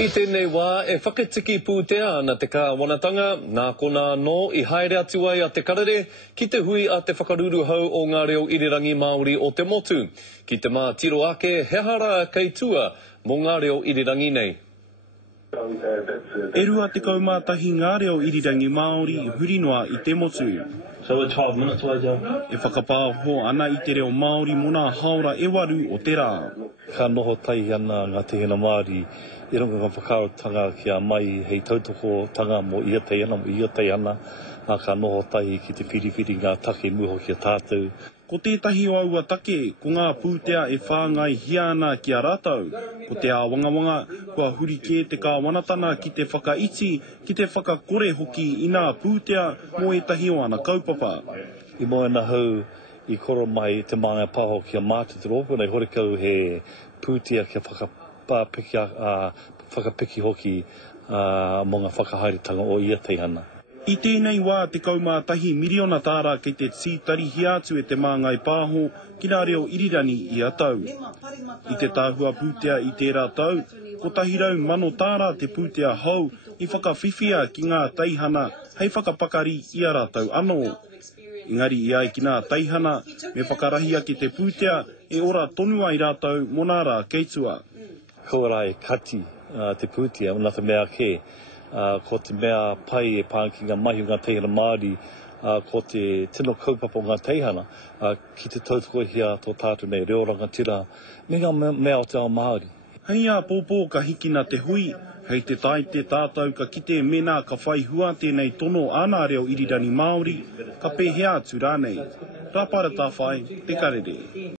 I tēnei wā e whakatiki pūtea ana te kā wanatanga, nā kona no I haere atu ai a te karere, ki te hui a te whakaruru hau o ngā reo irirangi Māori o te motu. Ki te mā tiro ake, he hara kei tua mō ngā reo irirangi nei. E rua te kaumātahi ngā reo irirangi Māori huri noa I te motu. So we're 12 minutes away, Joe. E whakapāho ana I te reo Māori mona haora e waru o te rā. Ka noho tai ana ngā tehena Māori, I runga ngā whakaotanga ki a mai hei tautoko tanga mo ia tei ana, mo ia tei ana, nā ka noho tai ki te whiriwhiri ngā take muho ki a tātou. Ko tētahi o aua take, ko ngā pūtea e whāngai hia ana ki a rātau. Ko te āwangawanga, kua huri kē te kāwanatana ki te whakaiti, ki te whakakore hoki I nā pūtea mo etahi o ana kaupapa. I moena hau I koro mai te māngai pāho ki a mātuturo, nei horekau he pūtea ki a whakapiki hoki mō ngā whakahaeretanga o ia tei ana. I tēnei wā te kaumātahi miriona tāra kei te tītari hiatu e te māngai pāho ki nā reo irirani I atau. I te tāhua pūtea I tērā tau, ko tahirau mano tāra te pūtea hau I whakawhiwhia ki ngā teihana hei whakapakari I a rātau anō. Engari I ai ki ngā teihana me whakarahia ki te pūtea e ora tonu ai rātau mō nā rā keitua. Kaurai kati te pūtea, nā te mea ke, ko te mea pai e pānki ngā mahi ngā teihana Māori, ko te tino kaupapa ngā teihana, ki te tautoko hia tō tātou nei reo rangatira, me ngā mea o te ao Māori. Hei a pōpō ka hiki nā te hui, hei te tai te tātou ka kite mena ka whai hua tēnei tono ānā reo irirani Māori, ka pēhea atu rānei. Rāpara tā whai, te karere.